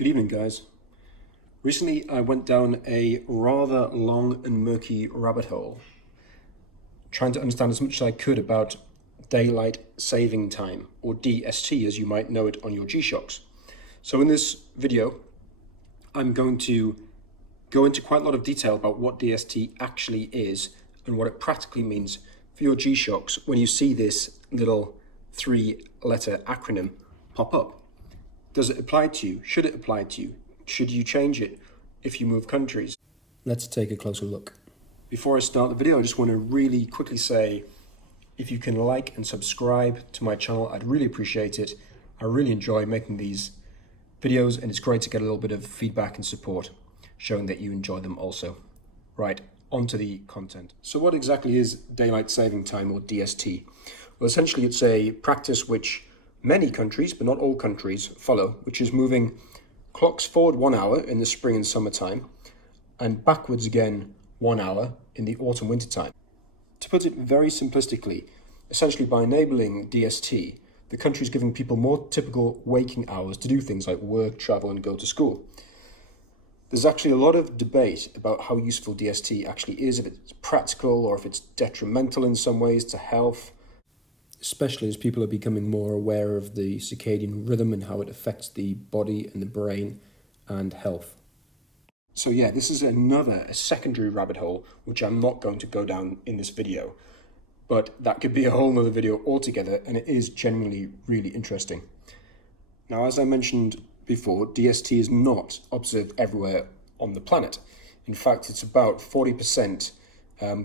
Good evening, guys. Recently, I went down a rather long and murky rabbit hole, trying to understand as much as I could about daylight saving time, or DST as you might know it on your GShocks. So in this video, I'm going to go into quite a lot of detail about what DST actually is and what it practically means for your GShocks when you see this little 3-letter acronym pop up. Does it apply to you? Should it apply to you? Should you change it if you move countries? Let's take a closer look. Before I start the video, I just want to really quickly say, if you can like and subscribe to my channel, I'd really appreciate it. I really enjoy making these videos, and it's great to get a little bit of feedback and support, showing that you enjoy them also. Right, on to the content. So what exactly is daylight saving time, or DST? Well, essentially it's a practice which many countries, but not all countries, follow, which is moving clocks forward 1 hour in the spring and summertime, and backwards again 1 hour in the autumn winter time. To put it very simplistically, essentially by enabling DST, the country is giving people more typical waking hours to do things like work, travel, and go to school. There's actually a lot of debate about how useful DST actually is, if it's practical or if it's detrimental in some ways to health, especially as people are becoming more aware of the circadian rhythm and how it affects the body and the brain and health. So yeah, this is a secondary rabbit hole, which I'm not going to go down in this video, but that could be a whole nother video altogether, and it is genuinely really interesting. Now, as I mentioned before, DST is not observed everywhere on the planet. In fact, it's about 40%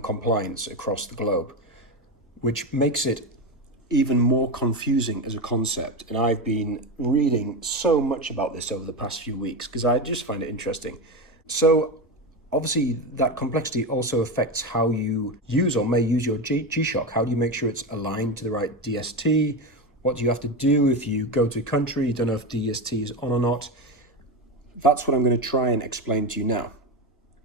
compliance across the globe, which makes it even more confusing as a concept. And I've been reading so much about this over the past few weeks because I just find it interesting. So obviously that complexity also affects how you use or may use your GShock. How do you make sure it's aligned to the right DST? What do you have to do if you go to a country, you don't know if DST is on or not? That's what I'm going to try and explain to you now.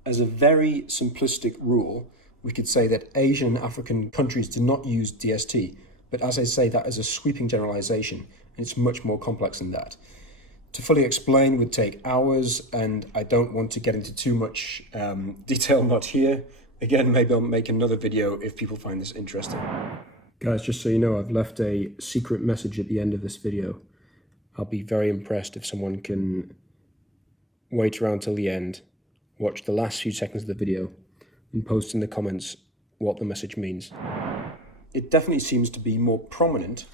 As a very simplistic rule, we could say that Asian and African countries do not use DST. But as I say, that is a sweeping generalization, and it's much more complex than that. To fully explain would take hours, and I don't want to get into too much detail, not here. Again, maybe I'll make another video if people find this interesting. Guys, just so you know, I've left a secret message at the end of this video. I'll be very impressed if someone can wait around till the end, watch the last few seconds of the video, and post in the comments what the message means. It definitely seems to be more prominent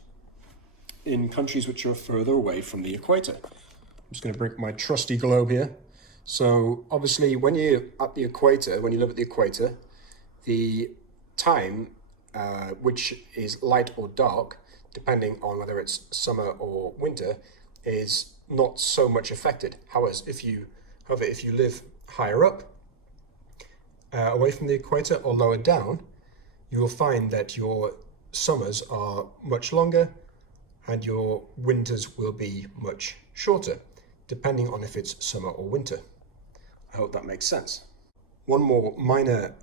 in countries which are further away from the equator. I'm just going to bring my trusty globe here. So obviously when you're at the equator, when you live at the equator, the time, which is light or dark, depending on whether it's summer or winter, is not so much affected. However, if you live higher up, away from the equator or lower down, you will find that your summers are much longer and your winters will be much shorter, depending on if it's summer or winter. I hope that makes sense. One more minor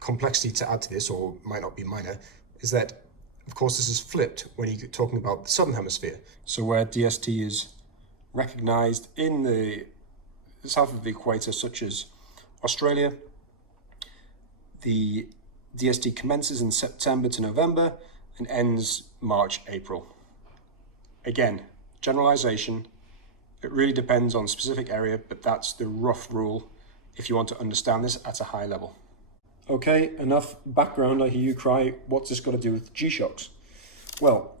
complexity to add to this, or might not be minor, is that, of course, this is flipped when you're talking about the southern hemisphere. So where DST is recognized in the south of the equator, such as Australia, the DST commences in September to November and ends March, April. Again, generalization. It really depends on specific area, but that's the rough rule if you want to understand this at a high level. Okay, enough background. I hear you cry, what's this got to do with GShocks? Well,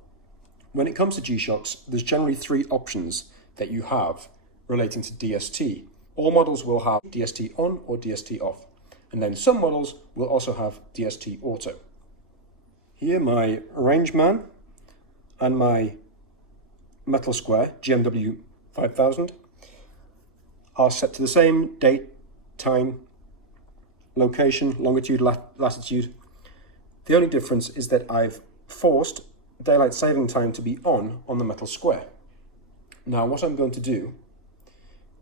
when it comes to GShocks, there's generally 3 options that you have relating to DST. All models will have DST on or DST off. And then some models will also have DST auto. Here my Rangeman and my metal square GMW B5000 are set to the same date, time, location, longitude, latitude. The only difference is that I've forced daylight saving time to be on the metal square. Now what I'm going to do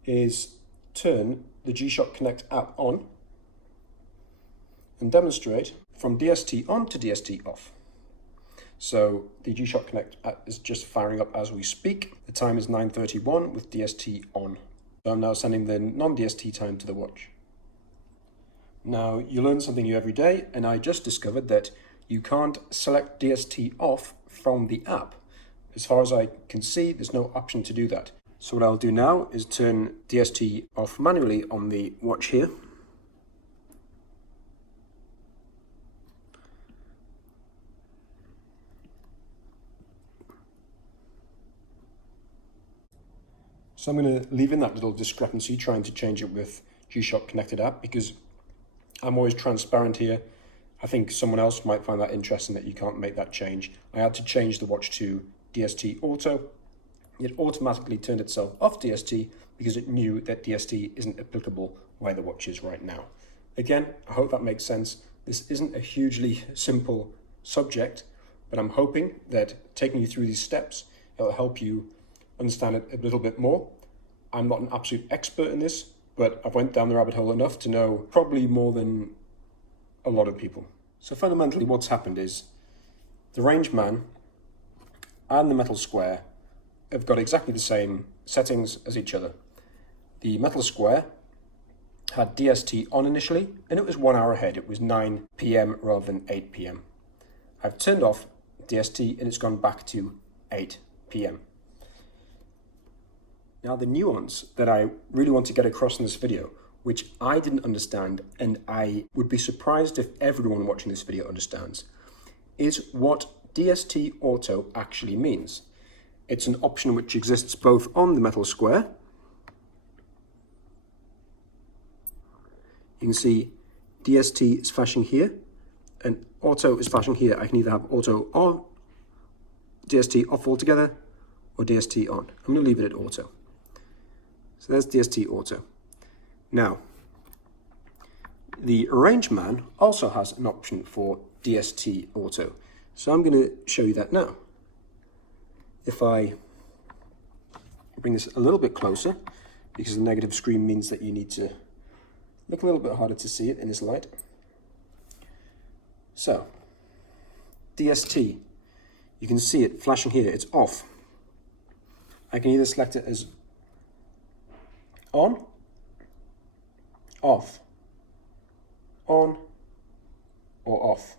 is turn the GShock Connect app on and demonstrate from DST on to DST off. So the GShock Connect app is just firing up as we speak. The time is 9:31 with DST on. So I'm now sending the non-DST time to the watch. Now, you learn something new every day, and I just discovered that you can't select DST off from the app. As far as I can see, there's no option to do that. So what I'll do now is turn DST off manually on the watch here. So I'm going to leave in that little discrepancy trying to change it with GShock connected app, because I'm always transparent here. I think someone else might find that interesting that you can't make that change. I had to change the watch to DST Auto. It automatically turned itself off DST because it knew that DST isn't applicable where the watch is right now. Again, I hope that makes sense. This isn't a hugely simple subject, but I'm hoping that taking you through these steps, it'll help you understand it a little bit more. I'm not an absolute expert in this, but I've went down the rabbit hole enough to know probably more than a lot of people. So fundamentally what's happened is the Rangeman and the metal square have got exactly the same settings as each other. The metal square had DST on initially, and it was 1 hour ahead. It was 9 PM rather than 8 PM. I've turned off DST and it's gone back to 8 PM. Now, the nuance that I really want to get across in this video, which I didn't understand, and I would be surprised if everyone watching this video understands, is what DST Auto actually means. It's an option which exists both on the metal square. You can see DST is flashing here, and Auto is flashing here. I can either have Auto or DST off altogether, or DST on. I'm going to leave it at Auto. So there's DST Auto. Now, the Rangeman also has an option for DST Auto. So I'm going to show you that now. If I bring this a little bit closer, because the negative screen means that you need to look a little bit harder to see it in this light. So, DST, you can see it flashing here, it's off. I can either select it as on, off, on, or off.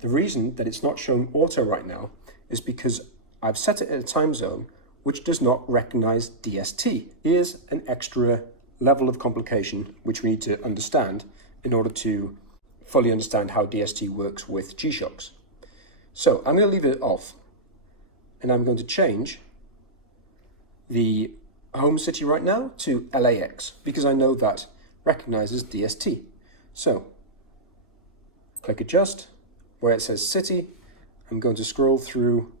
The reason that it's not showing auto right now is because I've set it at a time zone which does not recognize DST. Here's an extra level of complication which we need to understand in order to fully understand how DST works with G-Shocks. So I'm going to leave it off, and I'm going to change the home city right now to LAX, because I know that recognizes DST. So click adjust. Where it says city, I'm going to scroll through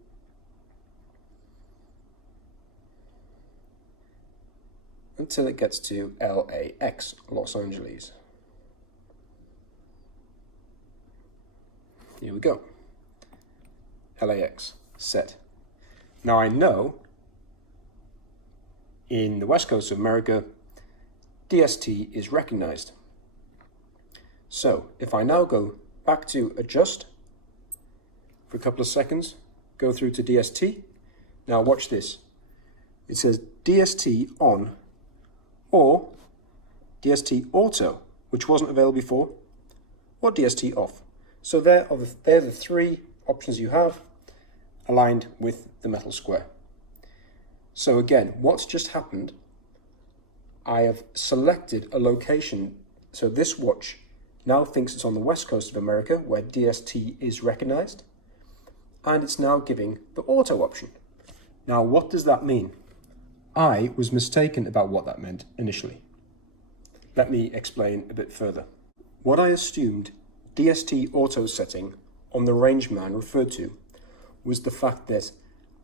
until it gets to LAX, Los Angeles. Here we go. LAX, set. Now I know in the West Coast of America, DST is recognized. So if I now go back to adjust for a couple of seconds, go through to DST. Now watch this. It says DST on or DST auto, which wasn't available before, or DST off. So they're the three options you have aligned with the metal square. So again, what's just happened, I have selected a location. So this watch now thinks it's on the West Coast of America where DST is recognized, and it's now giving the auto option. Now, what does that mean? I was mistaken about what that meant initially. Let me explain a bit further. What I assumed DST auto setting on the Rangeman referred to was the fact that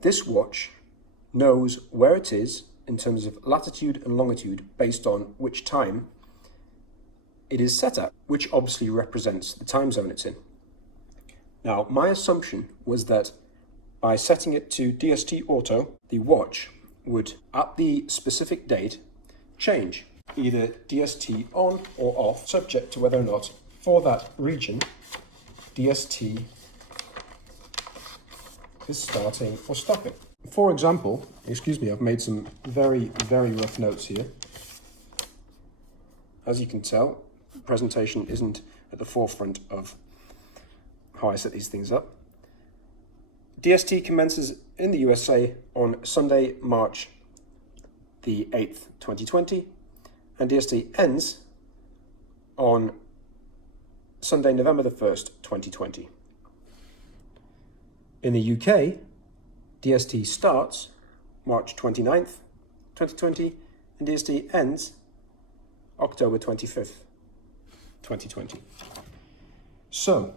this watch knows where it is in terms of latitude and longitude based on which time it is set at, which obviously represents the time zone it's in. Now, my assumption was that by setting it to DST Auto, the watch would, at the specific date, change either DST on or off, subject to whether or not, for that region, DST is starting or stopping. For example, excuse me, I've made some very, very rough notes here. As you can tell, the presentation isn't at the forefront of how I set these things up. DST commences in the USA on Sunday, March the 8th, 2020, and DST ends on Sunday, November the 1st, 2020. In the UK, DST starts March 29th, 2020, and DST ends October 25th, 2020. So,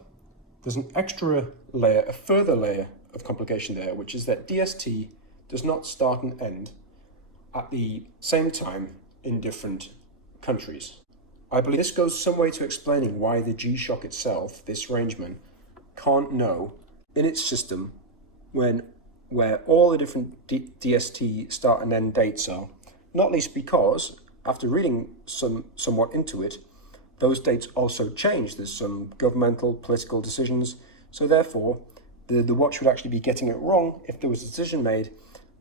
there's an extra layer, a further layer of complication there, which is that DST does not start and end at the same time in different countries. I believe this goes some way to explaining why the GShock itself, this Rangeman, can't know in its system where all the different DST start and end dates are, not least because, after reading somewhat into it, those dates also change. There's some governmental, political decisions, so therefore the watch would actually be getting it wrong if there was a decision made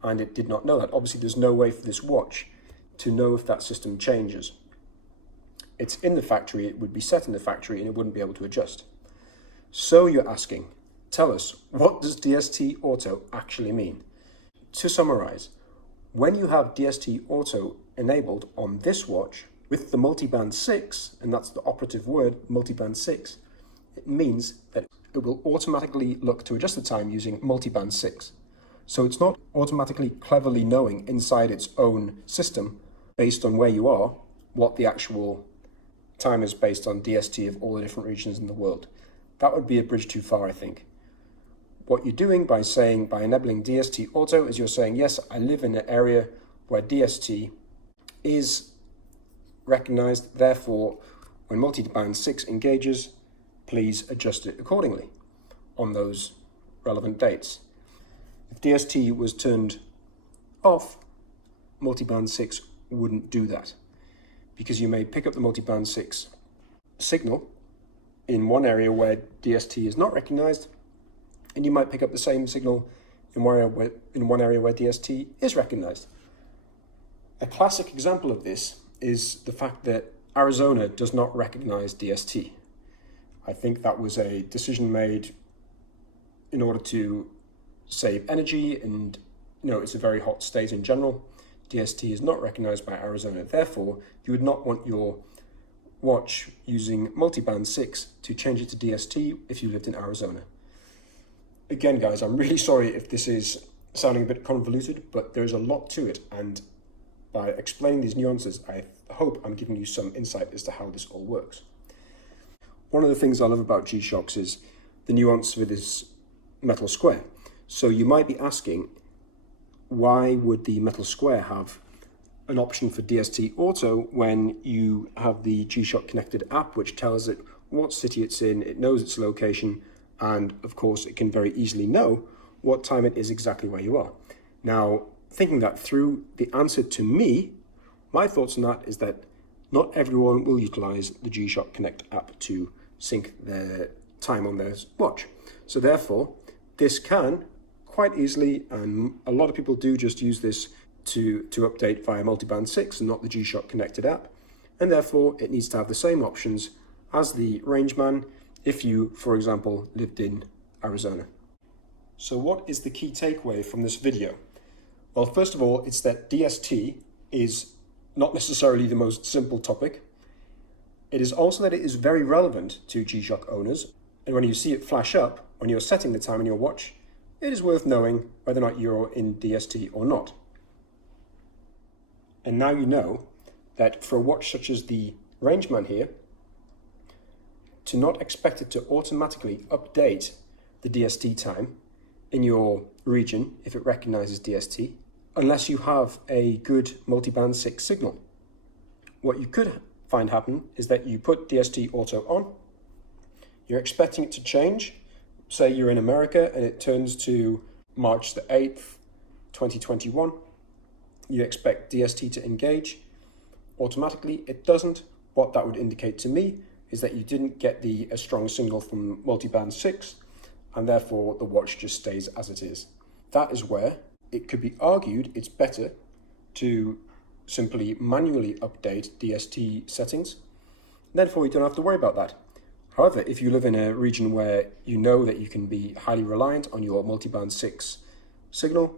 and it did not know that. Obviously, there's no way for this watch to know if that system changes. It's in the factory, it would be set in the factory, and it wouldn't be able to adjust. So you're asking, tell us, what does DST Auto actually mean? To summarize, when you have DST Auto enabled on this watch with the Multiband 6, and that's the operative word, Multiband 6, it means that it will automatically look to adjust the time using Multiband 6. So it's not automatically cleverly knowing inside its own system, based on where you are, what the actual time is based on DST of all the different regions in the world. That would be a bridge too far, I think. What you're doing by enabling DST Auto is you're saying, yes, I live in an area where DST is recognized, therefore, when Multiband 6 engages, please adjust it accordingly on those relevant dates. If DST was turned off, Multiband 6 wouldn't do that, because you may pick up the Multiband 6 signal in one area where DST is not recognized, and you might pick up the same signal in one area where DST is recognized. A classic example of this is the fact that Arizona does not recognize DST. I think that was a decision made in order to save energy, and it's a very hot state in general. DST is not recognized by Arizona. Therefore, you would not want your watch using Multiband 6 to change it to DST if you lived in Arizona. Again, guys, I'm really sorry if this is sounding a bit convoluted, but there's a lot to it, and by explaining these nuances, I hope I'm giving you some insight as to how this all works. One of the things I love about G-Shocks is the nuance with this metal square. So you might be asking, why would the metal square have an option for DST Auto when you have the G-Shock connected app, which tells it what city it's in, it knows its location, and of course it can very easily know what time it is exactly where you are. Now, thinking that through, the answer to me, my thoughts on that is that not everyone will utilize the G-Shock Connect app to sync their time on their watch. So therefore, this can quite easily, and a lot of people do just use this to update via Multiband 6 and not the G-Shock connected app, and therefore it needs to have the same options as the Rangeman if you, for example, lived in Arizona. So what is the key takeaway from this video? Well, first of all, it's that DST is not necessarily the most simple topic. It is also that it is very relevant to G-Shock owners, and when you see it flash up when you're setting the time on your watch, it is worth knowing whether or not you're in DST or not. And now you know that for a watch such as the Rangeman here, to not expect it to automatically update the DST time in your region if it recognizes DST, unless you have a good Multiband 6 signal. What you could find happen is that you put DST Auto on, you're expecting it to change, say you're in America and it turns to March the 8th, 2021, you expect DST to engage, automatically it doesn't. What that would indicate to me is that you didn't get a strong signal from Multiband 6, and therefore the watch just stays as it is. That is where it could be argued it's better to simply manually update DST settings. Therefore, you don't have to worry about that. However, if you live in a region where you know that you can be highly reliant on your multiband 6 signal,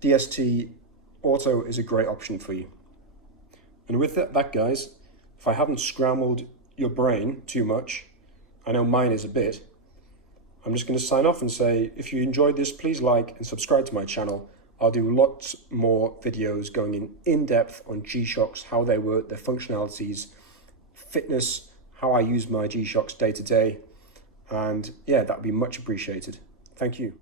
DST Auto is a great option for you. And with that, guys, if I haven't scrambled your brain too much, I know mine is a bit, I'm just going to sign off and say, if you enjoyed this, please like and subscribe to my channel. I'll do lots more videos going in depth on G-Shocks, how they work, their functionalities, fitness, how I use my G-Shocks day to day. And yeah, that would be much appreciated. Thank you.